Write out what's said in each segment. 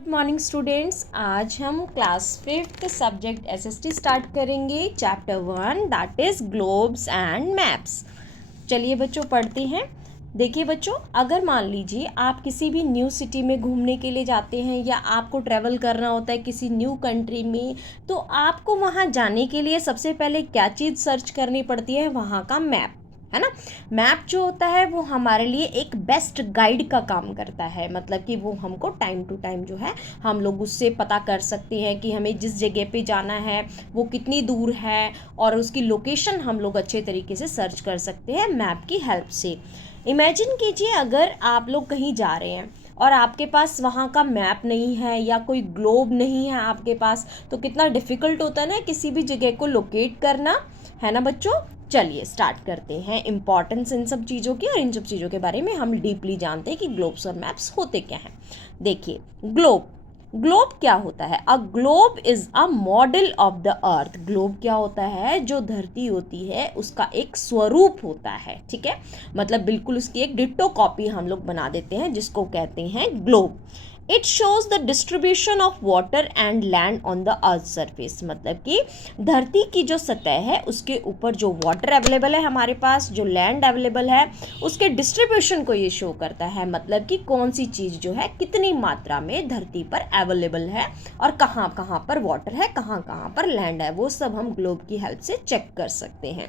Good morning students. आज हम class 5th subject SST start करेंगे। Chapter 1 that is globes and maps. चलिए बच्चों पढ़ते हैं। देखिए बच्चों, अगर मान लीजिए आप किसी भी न्यू सिटी में घूमने के लिए जाते हैं या आपको ट्रैवल करना होता है किसी न्यू कंट्री में, तो आपको वहाँ जाने के लिए सबसे पहले क्या चीज़ सर्च करनी पड़ती है? वहाँ का मैप, है ना। मैप जो होता है वो हमारे लिए एक बेस्ट गाइड का काम करता है। मतलब कि वो हमको टाइम टू टाइम जो है हम लोग उससे पता कर सकते हैं कि हमें जिस जगह पे जाना है वो कितनी दूर है, और उसकी लोकेशन हम लोग अच्छे तरीके से सर्च कर सकते हैं मैप की हेल्प से। इमेजिन कीजिए अगर आप लोग कहीं जा रहे हैं और आपके पास वहाँ का मैप नहीं है या कोई ग्लोब नहीं है आपके पास, तो कितना डिफ़िकल्ट होता है ना किसी भी जगह को लोकेट करना, है ना बच्चों। चलिए स्टार्ट करते हैं इम्पॉर्टेंस इन सब चीज़ों की, और इन सब चीज़ों के बारे में हम डीपली जानते हैं कि ग्लोब्स और मैप्स होते क्या हैं। देखिए ग्लोब क्या होता है? अ globe is a model of the earth. Globe क्या होता है? जो धरती होती है उसका एक स्वरूप होता है, ठीक है। मतलब बिल्कुल उसकी एक डिट्टो कॉपी हम लोग बना देते हैं, जिसको कहते हैं globe. It shows the distribution of water and land on the earth surface. मतलब कि धरती की जो सतह है उसके ऊपर जो वाटर अवेलेबल है हमारे पास, जो लैंड अवेलेबल है, उसके डिस्ट्रीब्यूशन को ये शो करता है। मतलब कि कौन सी चीज़ जो है कितनी मात्रा में धरती पर अवेलेबल है और कहाँ कहाँ पर वाटर है, कहाँ कहाँ पर लैंड है, वो सब हम ग्लोब की हेल्प से चेक कर सकते हैं।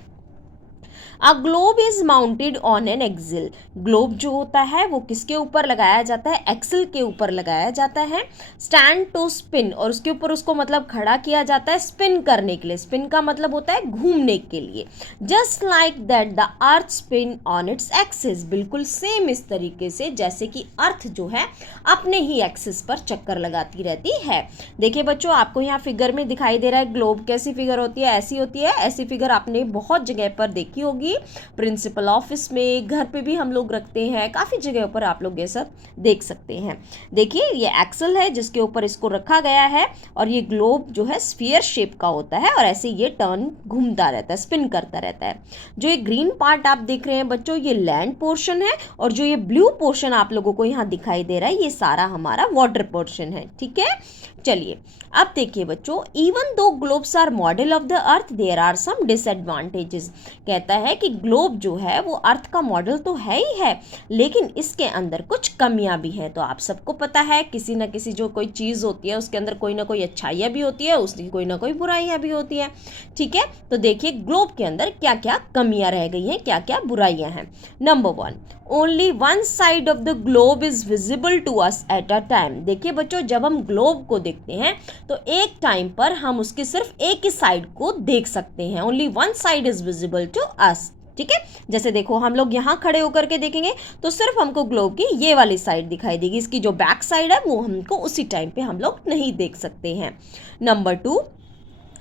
A globe is mounted on an axle. Globe जो होता है वो किसके ऊपर लगाया जाता है? एक्सिल के ऊपर लगाया जाता है। स्टैंड टू स्पिन, और उसके ऊपर उसको मतलब खड़ा किया जाता है स्पिन करने के लिए। स्पिन का मतलब होता है घूमने के लिए। Just like that the earth spin on its axis. बिल्कुल सेम इस तरीके से जैसे कि अर्थ जो है अपने ही एक्सिस पर चक्कर लगाती रहती है। देखिए बच्चों, आपको यहाँ फिगर में दिखाई दे रहा है ग्लोब कैसी फिगर होती है? ऐसी होती है। ऐसी फिगर आपने बहुत जगह पर देखी होगी, प्रिंसिपल ऑफिस में, घर पे भी हम लोग रखते हैं, काफ़ी जगह पर आप लोग ये सब देख सकते हैं। देखिए ये एक्सल है जिसके ऊपर इसको रखा गया है, और ये ग्लोब जो है स्फीयर शेप का होता है, और ऐसे ये टर्न घूमता रहता है, स्पिन करता रहता है। जो ये ग्रीन पार्ट आप देख रहे हैं बच्चों, ये लैंड पोर्शन है, और जो ये ब्लू पोर्शन आप लोगों को यहाँ दिखाई दे रहा है, ये सारा हमारा वाटर पोर्शन है, ठीक है। चलिए अब देखिए बच्चों, even though globes are model of the earth there are some disadvantages. कहता है कि ग्लोब जो है वो अर्थ का मॉडल तो है ही है, लेकिन इसके अंदर कुछ कमियां भी हैं। तो आप सबको पता है किसी न किसी जो कोई चीज़ होती है उसके अंदर कोई ना कोई अच्छाइयाँ भी होती है, उसकी कोई ना कोई बुराइयाँ भी होती हैं, ठीक है। तो देखिए ग्लोब के अंदर क्या क्या कमियां रह गई हैं, क्या क्या बुराइयां हैं। Number 1, only one side of the globe is visible to us at a time. देखिए बच्चों, जब हम ग्लोब को देखते हैं तो एक टाइम पर हम उसके सिर्फ एक ही साइड को देख सकते हैं। Only one side is visible to us, ठीक है। जैसे देखो हम लोग यहाँ खड़े होकर के देखेंगे तो सिर्फ हमको ग्लोब की ये वाली साइड दिखाई देगी, इसकी जो बैक साइड है वो हमको उसी टाइम पे हम लोग नहीं देख सकते हैं। Number 2,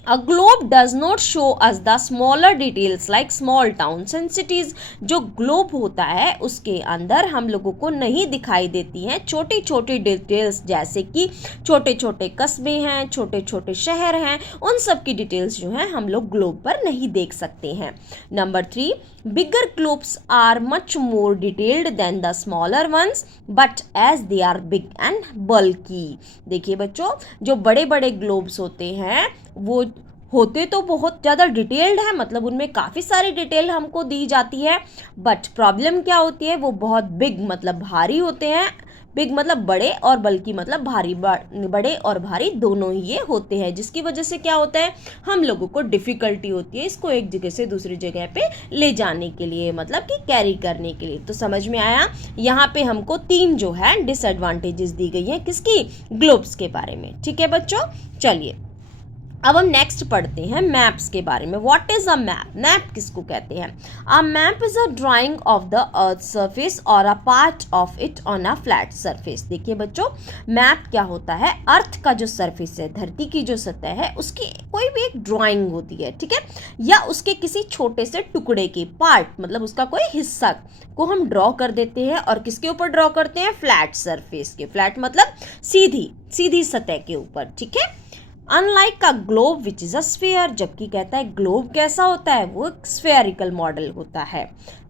A globe does not show us the smaller details like small towns and cities। जो ग्लोब होता है उसके अंदर हम लोगों को नहीं दिखाई देती हैं छोटी छोटी डिटेल्स, जैसे कि छोटे छोटे कस्बे हैं, छोटे छोटे शहर हैं, उन सब की डिटेल्स जो हैं हम लोग ग्लोब पर नहीं देख सकते हैं। Number 3, bigger globes are much more detailed than the smaller ones but as they are big and bulky. देखिए बच्चों, जो बड़े बड़े ग्लोब्स होते हैं वो होते तो बहुत ज़्यादा डिटेल्ड है, मतलब उनमें काफ़ी सारी डिटेल हमको दी जाती है, बट प्रॉब्लम क्या होती है, वो बहुत बिग मतलब भारी होते हैं। बिग मतलब बड़े, और बल्कि मतलब भारी, बड़े और भारी दोनों ही ये होते हैं, जिसकी वजह से क्या होता है, हम लोगों को डिफ़िकल्टी होती है इसको एक जगह से दूसरी जगह पे ले जाने के लिए, मतलब कि कैरी करने के लिए। तो समझ में आया, यहाँ पे हमको 3 जो है डिसएडवांटेजेस दी गई हैं किसकी? ग्लोब्स के बारे में, ठीक है बच्चों। चलिए अब हम नेक्स्ट पढ़ते हैं मैप्स के बारे में। What is a map? Map किसको कहते हैं? A map is a drawing of the earth surface or a part of it on a flat surface. देखिए बच्चों, मैप क्या होता है? अर्थ का जो सरफेस है, धरती की जो सतह है, उसकी कोई भी एक ड्राइंग होती है, ठीक है, या उसके किसी छोटे से टुकड़े के पार्ट, मतलब उसका कोई हिस्सा को हम ड्रॉ कर देते हैं, और किसके ऊपर ड्रॉ करते हैं? फ्लैट सरफेस के। फ्लैट मतलब सीधी सीधी सतह के ऊपर, ठीक है। Unlike a globe which is a sphere, जबकि कहता है ग्लोब कैसा होता है? वो एक स्फेरिकल मॉडल होता है।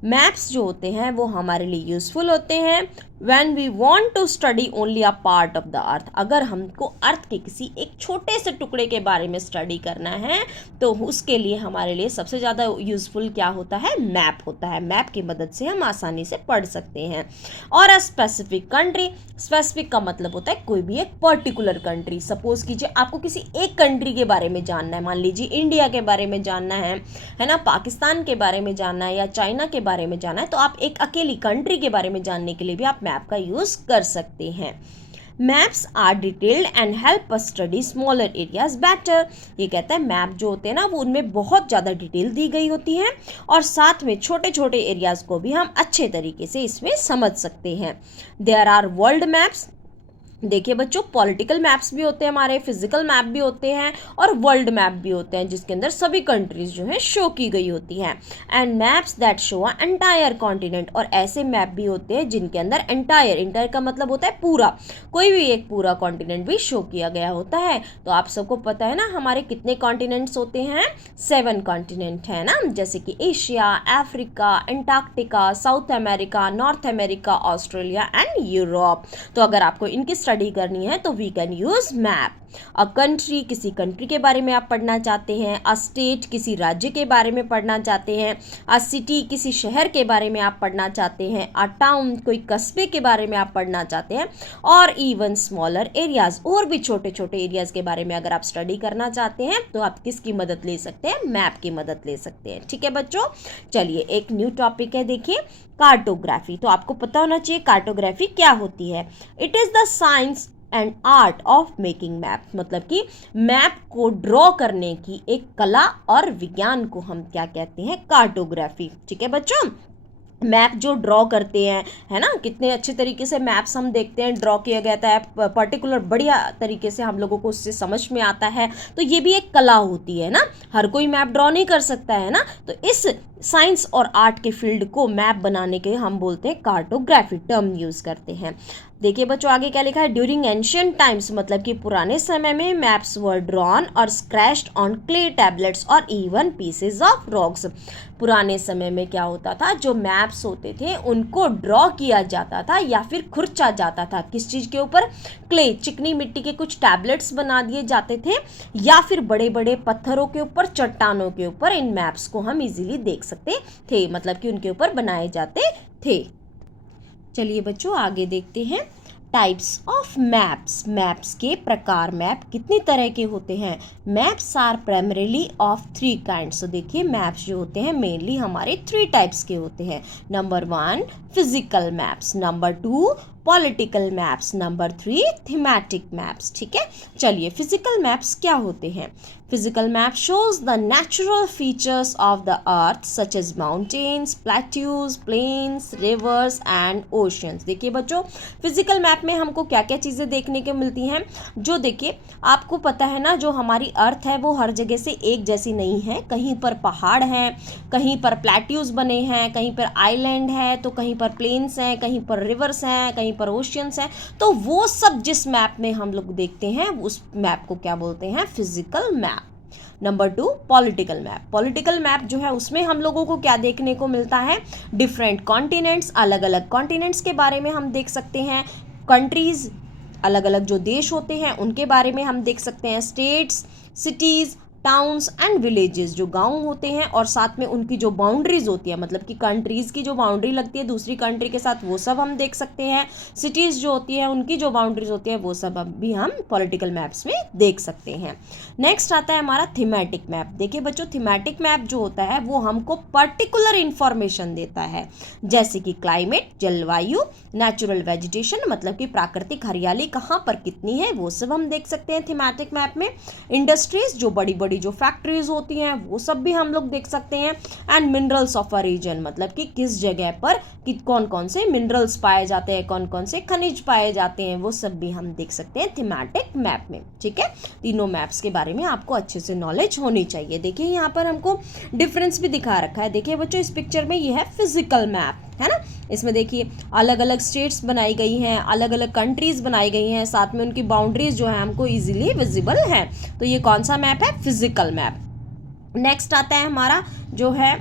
मैप्स जो होते हैं वो हमारे लिए यूज़फुल होते हैं when we want to study only a part of the earth। अगर हमको अर्थ के किसी एक छोटे से टुकड़े के बारे में स्टडी करना है तो उसके लिए हमारे लिए सबसे ज़्यादा यूज़फुल क्या होता है, मैप होता है। मैप की मदद से हम आसानी से पढ़ सकते हैं। और अ स्पेसिफिक कंट्री, स्पेसिफिक का मतलब होता है कोई भी एक पर्टिकुलर कंट्री। सपोज कीजिए आपको किसी एक कंट्री के बारे में जानना है, मान लीजिए इंडिया के बारे में जानना है ना, पाकिस्तान के बारे में जानना है या चाइना के बारे में जानना है, तो आप एक अकेली कंट्री के बारे में जानने के लिए भी आप मैप का यूज कर सकते हैं। Maps are detailed and help us study smaller areas better. ये कहता है मैप जो होते हैं ना वो उनमें बहुत ज़्यादा डिटेल दी गई होती है और साथ में छोटे छोटे एरियाज को भी हम अच्छे तरीके से इसमें समझ सकते हैं। There are world maps. देखिए बच्चों, पॉलिटिकल मैप्स भी होते हैं हमारे, फिजिकल मैप भी होते हैं और वर्ल्ड मैप भी होते हैं जिसके अंदर सभी कंट्रीज जो है शो की गई होती हैं। And maps that show a entire continent. और ऐसे मैप भी होते हैं जिनके अंदर एंटायर का मतलब होता है पूरा, कोई भी एक पूरा कॉन्टिनेंट भी शो किया गया होता है। तो आप सबको पता है ना हमारे कितने कॉन्टिनेंट्स होते हैं, 7 कॉन्टिनेंट है ना, जैसे कि Asia, Africa, Antarctica, South America, North America, Australia and Europe. तो अगर आपको इनकी स्टडी करनी है तो we can use map. A country, किसी कंट्री के बारे में आप पढ़ना चाहते हैं। अ स्टेट, किसी राज्य के बारे में पढ़ना चाहते हैं। अ सिटी, किसी शहर के बारे में आप पढ़ना चाहते हैं। अ टाउन, कोई कस्बे के बारे में आप पढ़ना चाहते हैं। और इवन स्मॉलर एरियाज, और भी छोटे छोटे एरियाज के बारे में अगर आप स्टडी करना चाहते हैं तो आप किसकी मदद ले सकते हैं, मैप की मदद ले सकते हैं। ठीक है बच्चों, चलिए एक न्यू टॉपिक है, देखिए कार्टोग्राफी। तो आपको पता होना चाहिए कार्टोग्राफी क्या होती है। It is the science and art of making map. मतलब कि मैप को ड्रॉ करने की एक कला और विज्ञान को हम क्या कहते हैं, कार्टोग्राफी। ठीक है बच्चों, मैप जो ड्रॉ करते हैं, है ना, कितने अच्छे तरीके से मैप्स हम देखते हैं ड्रॉ किया गया है, पर्टिकुलर बढ़िया तरीके से हम लोगों को उससे समझ में आता है। तो ये भी एक कला होती है ना, हर कोई मैप ड्रॉ नहीं कर सकता है ना। तो इस साइंस और आर्ट के फील्ड को मैप बनाने के हम बोलते हैं कार्टोग्राफी, टर्म यूज करते हैं। देखिए बच्चों आगे क्या लिखा है, ड्यूरिंग एंशियंट टाइम्स, मतलब कि पुराने समय में मैप्स वर ड्रॉन और स्क्रैच्ड ऑन क्ले टैबलेट्स और इवन पीसेज ऑफ रॉक्स। पुराने समय में क्या होता था, जो मैप्स होते थे उनको ड्रॉ किया जाता था या फिर खुरचा जाता था, किस चीज़ के ऊपर, क्ले, चिकनी मिट्टी के कुछ टैबलेट्स बना दिए जाते थे या फिर बड़े बड़े पत्थरों के ऊपर, चट्टानों के ऊपर इन मैप्स को हम इजीली देख सकते थे, मतलब कि उनके ऊपर बनाए जाते थे। चलिए बच्चों आगे देखते हैं टाइप्स ऑफ मैप्स। मैप्स के प्रकार, मैप कितनी तरह के होते हैं। Maps are primarily of 3 kinds. तो देखिए मैप्स जो होते हैं मेनली हमारे 3 टाइप्स के होते हैं। Number 1 physical maps, number 2 political maps, number 3 thematic maps. ठीक है, चलिए फिजिकल मैप्स क्या होते हैं। Physical map shows the natural features of the earth such as mountains, plateaus, plains, rivers and oceans। देखिए बच्चों फिजिकल मैप में हमको क्या क्या चीज़ें देखने को मिलती हैं। जो देखिए आपको पता है ना, जो हमारी अर्थ है वो हर जगह से एक जैसी नहीं है, कहीं पर पहाड़ हैं, कहीं पर प्लेट्यूज बने हैं, कहीं पर आइलैंड है, तो कहीं पर प्लेन्स हैं, कहीं पर रिवर्स हैं, कहीं पर ओशियंस हैं। तो वो सब जिस मैप में हम लोग देखते हैं उस मैप को क्या बोलते हैं, physical map. Number 2 political map. Political map जो है उसमें हम लोगों को क्या देखने को मिलता है, डिफरेंट कॉन्टिनेंट्स, अलग अलग कॉन्टिनेंट्स के बारे में हम देख सकते हैं। कंट्रीज, अलग अलग जो देश होते हैं उनके बारे में हम देख सकते हैं। States, cities, towns and villages, जो गांव होते हैं और साथ में उनकी जो बाउंड्रीज होती है, मतलब कि कंट्रीज़ की जो बाउंड्री लगती है दूसरी कंट्री के साथ, वो सब हम देख सकते हैं। सिटीज़ जो होती हैं उनकी जो बाउंड्रीज होती है वो सब भी हम पॉलिटिकल मैप्स में देख सकते हैं। नेक्स्ट आता है हमारा थीमेटिक मैप। देखिए बच्चों थीमेटिक मैप जो होता है वो हमको पर्टिकुलर इंफॉर्मेशन देता है, जैसे कि क्लाइमेट, जलवायु, नेचुरल वेजिटेशन, मतलब कि प्राकृतिक हरियाली कहाँ पर कितनी है वो सब हम देख सकते हैं थीमेटिक मैप में। इंडस्ट्रीज, जो बड़ी बड़ी जो फैक्ट्रीज होती हैं वो सब भी हम लोग देख सकते हैं। And minerals of a region, मतलब कि किस जगह पर कौन कौन से मिनरल्स पाए जाते हैं, कौन कौन से खनिज पाए जाते हैं, वो सब भी हम देख सकते हैं थीमेटिक मैप में। ठीक है, तीनों मैप्स के बारे में आपको अच्छे से नॉलेज होनी चाहिए। देखिए यहाँ पर हमको डिफरेंस भी दिखा रखा है। देखिए बच्चों इस पिक्चर में ये है फिजिकल मैप, है ना। इसमें देखिए अलग अलग स्टेट्स बनाई गई हैं, अलग अलग कंट्रीज बनाई गई हैं, साथ में उनकी बाउंड्रीज जो है हमको इजीली विजिबल है। तो ये कौन सा मैप है, फिजिकल मैप। नेक्स्ट आता है हमारा जो है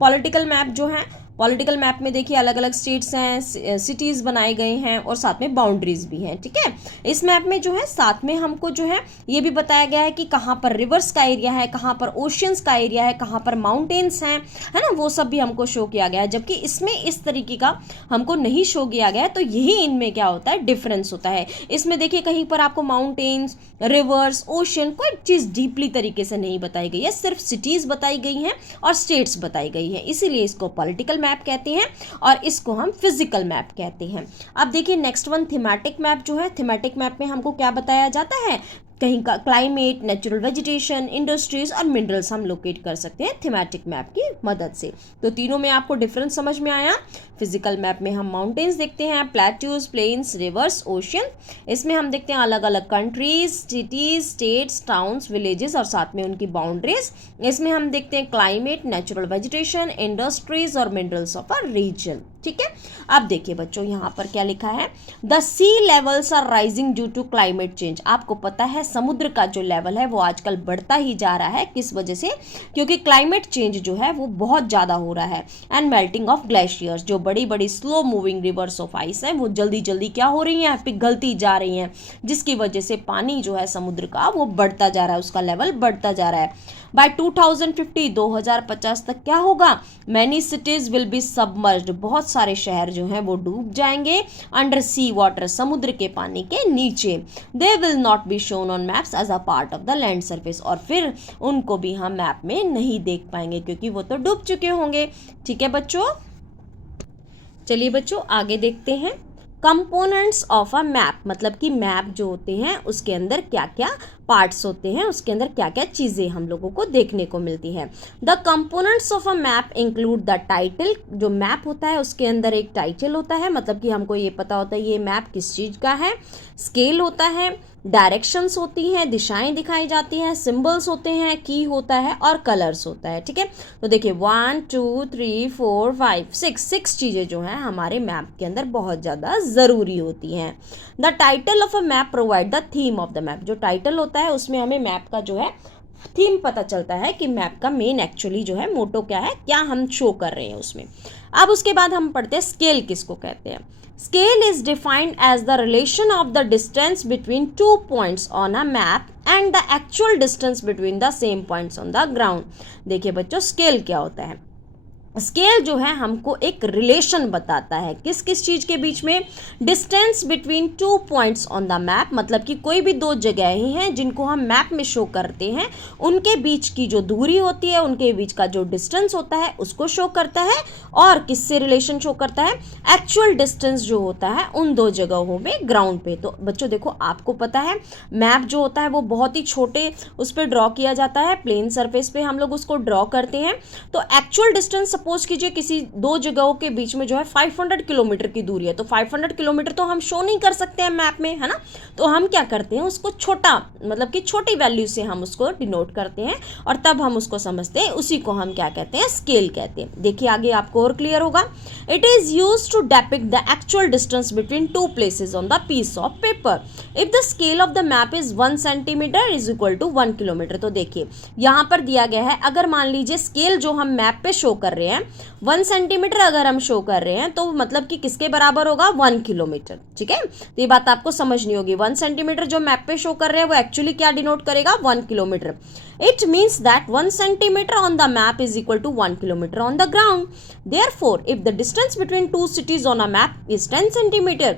पॉलिटिकल मैप जो है पॉलिटिकल मैप में देखिए अलग अलग स्टेट्स हैं, सिटीज़ बनाए गए हैं और साथ में बाउंड्रीज भी हैं, ठीक है। इस मैप में जो है साथ में हमको जो है ये भी बताया गया है कि कहाँ पर रिवर्स का एरिया है, कहाँ पर ओशियंस का एरिया है, कहाँ पर माउंटेन्स हैं, है ना, वो सब भी हमको शो किया गया है। जबकि इसमें इस तरीके का हमको नहीं शो किया गया है, तो यही इनमें क्या होता है, डिफरेंस होता है। इसमें देखिए कहीं पर आपको माउंटेन्स, रिवर्स, ओशियन कोई चीज़ डीपली तरीके से नहीं बताई गई है, सिर्फ सिटीज़ बताई गई हैं और स्टेट्स बताई गई हैं, इसीलिए इसको पॉलिटिकल मैप कहते हैं और इसको हम फिजिकल मैप कहते हैं। अब देखिए नेक्स्ट वन थीमेटिक मैप जो है, थीमेटिक मैप में हमको क्या बताया जाता है, कहीं का क्लाइमेट, नेचुरल वेजिटेशन, इंडस्ट्रीज और मिनरल्स हम लोकेट कर सकते हैं थीमेटिक मैप की मदद से। तो तीनों में आपको डिफरेंस समझ में आया। फिजिकल मैप में हम माउंटेन्स देखते हैं, प्लेट्यूज, प्लेन्स, रिवर्स, ओशियन। इसमें हम देखते हैं अलग अलग countries, cities, states, towns, villages और साथ में उनकी बाउंड्रीज। इसमें हम देखते हैं क्लाइमेट, नेचुरल वेजिटेशन, इंडस्ट्रीज और मिनरल्स ऑफ अ रीजन, ठीक है। अब देखिए बच्चों यहाँ पर क्या लिखा है, the sea levels are rising due to climate change. आपको पता है समुद्र का जो लेवल है वो आजकल बढ़ता ही जा रहा है, किस वजह से, क्योंकि क्लाइमेट चेंज जो है वो बहुत ज़्यादा हो रहा है। एंड मेल्टिंग ऑफ ग्लेशियर्स, जो बड़ी बड़ी slow moving reverse of ice है वो जल्दी जल्दी क्या हो रही हैं, पिघलती जा रही हैं, जिसकी वजह से पानी जो है समुद्र का वो बढ़ता जा रहा है, उसका लेवल बढ़ता जा रहा है। बाय 2050 2050 तक क्या होगा, many cities will be submerged, बहुत सारे शहर जो हैं वो डूब जाएंगे अंडर सी वाटर, समुद्र के पानी के नीचे। They will not be shown on maps as a part of the land surface, और फिर उनको भी हम मैप में नहीं देख पाएंगे क्योंकि वो तो डूब चुके होंगे, ठीक है बच्चों। चलिए बच्चों आगे देखते हैं, कंपोनेंट्स ऑफ अ मैप, मतलब कि मैप जो होते हैं उसके अंदर क्या क्या पार्ट्स होते हैं, उसके अंदर क्या क्या चीज़ें हम लोगों को देखने को मिलती हैं। The components of a map include the title, जो मैप होता है उसके अंदर एक टाइटल होता है, मतलब कि हमको ये पता होता है ये मैप किस चीज़ का है। स्केल होता है, डायरेक्शंस होती हैं, दिशाएं दिखाई जाती हैं, सिंबल्स होते हैं, की होता है और कलर्स होता है, ठीक है। तो देखिए 1 2 3 4 5 6 चीज़ें जो हैं हमारे मैप के अंदर बहुत ज़्यादा ज़रूरी होती हैं। The title of a map provide the theme of the map, जो टाइटल होता है उसमें हमें मैप का जो है थीम पता चलता है कि मैप का मेन एक्चुअली जो है मोटो क्या है, क्या हम शो कर रहे हैं उसमें। अब उसके बाद हम पढ़ते हैं स्केल किसको कहते हैं। Scale is defined as the relation of the distance between 2 points on a map and the actual distance between the same points on the ground। देखिए बच्चों स्केल क्या होता है, स्केल जो है हमको एक रिलेशन बताता है किस किस चीज़ के बीच में, distance between 2 points on the map, मतलब कि कोई भी दो जगह ही हैं जिनको हम मैप में शो करते हैं, उनके बीच की जो दूरी होती है, उनके बीच का जो डिस्टेंस होता है उसको शो करता है। और किससे रिलेशन शो करता है, एक्चुअल डिस्टेंस जो होता है उन दो जगहों में ग्राउंड पे। तो बच्चों देखो आपको पता है मैप जो होता है वो बहुत ही छोटे उस पर ड्रॉ किया जाता है, प्लेन सरफेस पे हम लोग उसको ड्रॉ करते हैं। तो एक्चुअल डिस्टेंस सपोज कीजिए किसी दो जगहों के बीच में जो है 500 किलोमीटर की दूरी है, तो 500 किलोमीटर तो हम शो नहीं कर सकते हैं मैप में, है ना। तो हम क्या करते हैं उसको छोटा, मतलब कि छोटी वैल्यू से हम उसको डिनोट करते हैं और तब हम उसको समझते हैं, उसी को हम क्या कहते हैं, स्केल कहते हैं। देखिए आगे आपको और क्लियर होगा। It is used to depict the actual distance between 2 places on the piece of paper. If the scale of the map is 1 centimetre is equal to 1 kilometre. तो देखिए यहाँ पर दिया गया है, अगर मान लीजिए स्केल जो हम मैप पे शो कर रहे हैं 1 सेंटीमीटर अगर हम शो कर रहे हैं, तो मतलब कि किसके बराबर होगा, 1 किलोमीटर, ठीक है। तो ये बात आपको समझनी होगी, 1 सेंटीमीटर जो मैप पे शो कर रहे हैं वो एक्चुअली क्या डिनोट करेगा, 1 kilometre. It means that 1 centimeter on the map is equal to 1 kilometer on the ground. Therefore, if the distance between two cities on a map is 10 centimeter,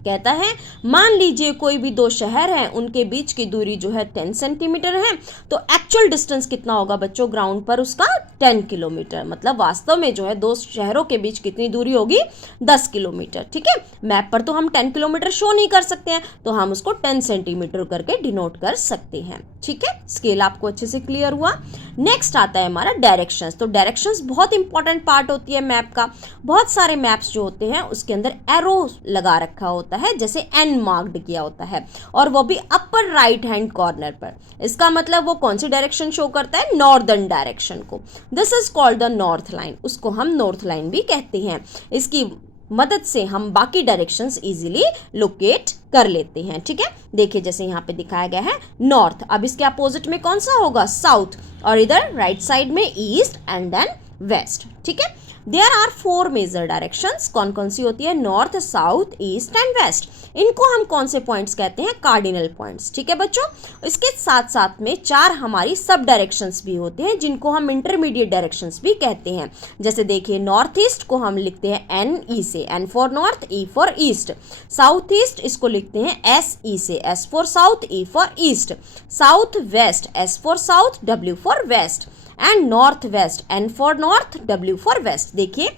कहता है मान लीजिए कोई भी दो शहर हैं उनके बीच की दूरी जो है 10 सेंटीमीटर है, तो एक्चुअल डिस्टेंस कितना होगा बच्चों ग्राउंड पर उसका 10 किलोमीटर। मतलब वास्तव में जो है दो शहरों के बीच कितनी दूरी होगी, 10 किलोमीटर, ठीक है। मैप पर तो हम 10 किलोमीटर शो नहीं कर सकते हैं, तो हम उसको 10 सेंटीमीटर करके डिनोट कर सकते हैं, ठीक है। स्केल आपको अच्छे से क्लियर हुआ। नेक्स्ट आता है हमारा डायरेक्शंस। तो डायरेक्शंस बहुत इंपॉर्टेंट पार्ट होती है मैप का। बहुत सारे मैप्स जो होते हैं उसके अंदर एरो लगा रखा होता है, जैसे एन मार्क्ड किया होता है, और वो भी अपर राइट हैंड कॉर्नर पर। इसका मतलब वो कौन सी डायरेक्शन शो करता है, नॉर्दर्न डायरेक्शन को। This is called the north line, उसको हम नॉर्थ लाइन भी कहते हैं। इसकी मदद से हम बाकी डायरेक्शंस इजीली लोकेट कर लेते हैं, ठीक है। देखिए जैसे यहाँ पे दिखाया गया है नॉर्थ, अब इसके अपोजिट में कौन सा होगा, साउथ, और इधर राइट साइड में ईस्ट एंड देन वेस्ट, ठीक है। देयर आर 4 मेजर डायरेक्शंस, कौन कौन सी होती है, north, south, east and west. इनको हम कौन से पॉइंट्स कहते हैं, कार्डिनल पॉइंट्स। ठीक है बच्चों, इसके साथ साथ में 4 हमारी सब डायरेक्शंस भी होते हैं जिनको हम इंटरमीडिएट डायरेक्शंस भी कहते हैं। जैसे देखिए, नॉर्थ ईस्ट को हम लिखते हैं एन ई से, N for north, E for east. South east इसको लिखते हैं एस ई से, S for south, E for east. South west, S for south, W for west. And north west, N for north, W for west. देखिए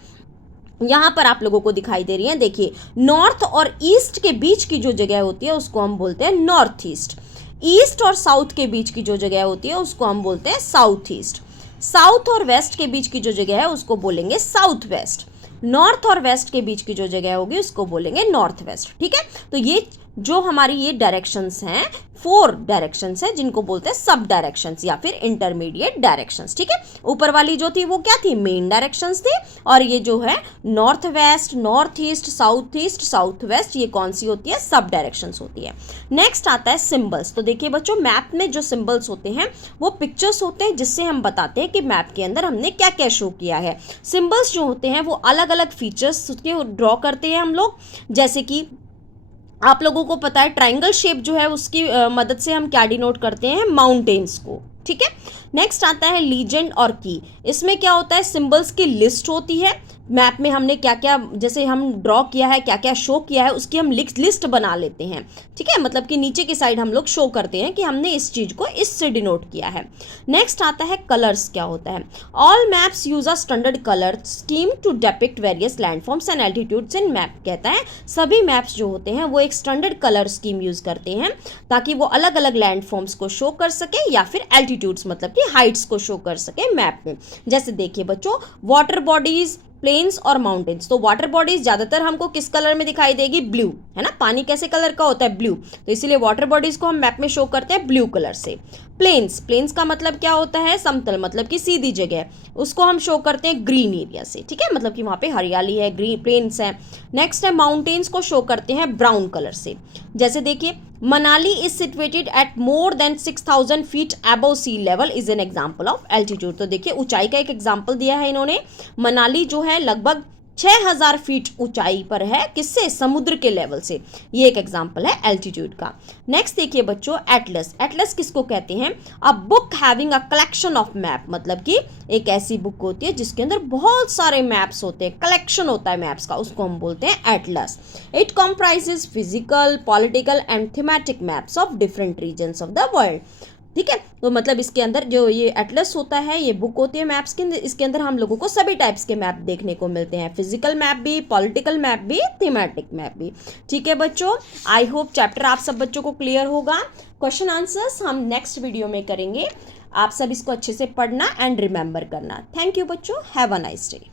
यहां पर आप लोगों को दिखाई दे रही है, देखिए नॉर्थ और ईस्ट के बीच की जो जगह होती है उसको हम बोलते हैं नॉर्थ ईस्ट। ईस्ट और साउथ के बीच की जो जगह होती है उसको हम बोलते हैं साउथ ईस्ट। साउथ और वेस्ट के बीच की जो जगह है उसको बोलेंगे साउथ वेस्ट। नॉर्थ और वेस्ट के बीच की जो जगह होगी उसको बोलेंगे नॉर्थ वेस्ट। ठीक है, तो ये जो हमारी ये डायरेक्शंस हैं, 4 डायरेक्शंस हैं जिनको बोलते हैं सब डायरेक्शंस या फिर इंटरमीडिएट डायरेक्शंस। ठीक है, ऊपर वाली जो थी वो क्या थी, मेन डायरेक्शंस थी, और ये जो है north west, north east, south waste, ये कौन सी होती है, सब डायरेक्शंस होती है। नेक्स्ट आता है सिंबल्स। तो देखिए बच्चों, मैप में जो सिंबल्स होते हैं वो पिक्चर्स होते हैं जिससे हम बताते हैं कि मैप के अंदर हमने क्या क्या शो किया है। सिंबल्स जो होते हैं वो अलग अलग फीचर्स के ड्रॉ करते हैं हम लोग। जैसे कि आप लोगों को पता है ट्रायंगल शेप जो है उसकी मदद से हम क्या डिनोट करते हैं, माउंटेन्स को। ठीक है, नेक्स्ट आता है लीजेंड और की। इसमें क्या होता है, सिंबल्स की लिस्ट होती है। मैप में हमने क्या क्या, जैसे हम ड्रॉ किया है, क्या क्या शो किया है, उसकी हम लिस्ट बना लेते हैं। ठीक है, मतलब कि नीचे की साइड हम लोग शो करते हैं कि हमने इस चीज को इससे डिनोट किया है। नेक्स्ट आता है कलर्स। क्या होता है, all maps use a standard colour scheme to depict various landforms and altitudes in map. कहता है सभी मैप्स जो होते हैं वो एक स्टैंडर्ड कलर स्कीम यूज करते हैं ताकि वो अलग अलग लैंडफॉर्म्स को शो कर सके या फिर एल्टीट्यूड्स मतलब कि हाइट्स को शो कर सके मैप में। जैसे देखिए बच्चों, वाटर बॉडीज, प्लेन्स और माउंटेन्स। तो वाटर बॉडीज ज्यादातर हमको किस कलर में दिखाई देगी, ब्लू, है ना। पानी कैसे कलर का होता है, ब्लू, तो इसीलिए वाटर बॉडीज को हम मैप में शो करते हैं ब्लू कलर से। प्लेन्स का मतलब क्या होता है, समतल मतलब कि सीधी जगह, उसको हम शो करते हैं ग्रीन एरिया से। ठीक है, मतलब कि वहां पे हरियाली है, ग्रीन प्लेन्स है। नेक्स्ट है माउंटेन्स को शो करते हैं ब्राउन कलर से। जैसे देखिए, Manali is situated at more than 6000 feet above sea level is an example of altitude. तो देखिए ऊंचाई का एक एग्जाम्पल दिया है इन्होंने। मनाली जो है लगभग 6000 फीट ऊंचाई पर है, किससे, समुद्र के लेवल से। ये एक एग्जाम्पल है एल्टीट्यूड का। नेक्स्ट देखिए बच्चों, एटलस। एटलस किसको कहते हैं, a book having a collection of map, मतलब कि एक ऐसी बुक होती है जिसके अंदर बहुत सारे मैप्स होते हैं, कलेक्शन होता है मैप्स का, उसको हम बोलते हैं atlas. It comprises physical, political and thematic maps of different regions of the world. ठीक है, तो मतलब इसके अंदर जो ये एटलस होता है, ये बुक होती है मैप्स के अंदर, इसके अंदर हम लोगों को सभी टाइप्स के मैप देखने को मिलते हैं, फिजिकल मैप भी, पॉलिटिकल मैप भी, थीमेटिक मैप भी। ठीक है बच्चों, आई होप चैप्टर आप सब बच्चों को क्लियर होगा। क्वेश्चन आंसर्स हम नेक्स्ट वीडियो में करेंगे। आप सब इसको अच्छे से पढ़ना एंड रिमेंबर करना। थैंक यू बच्चों, हैव अ नाइस डे।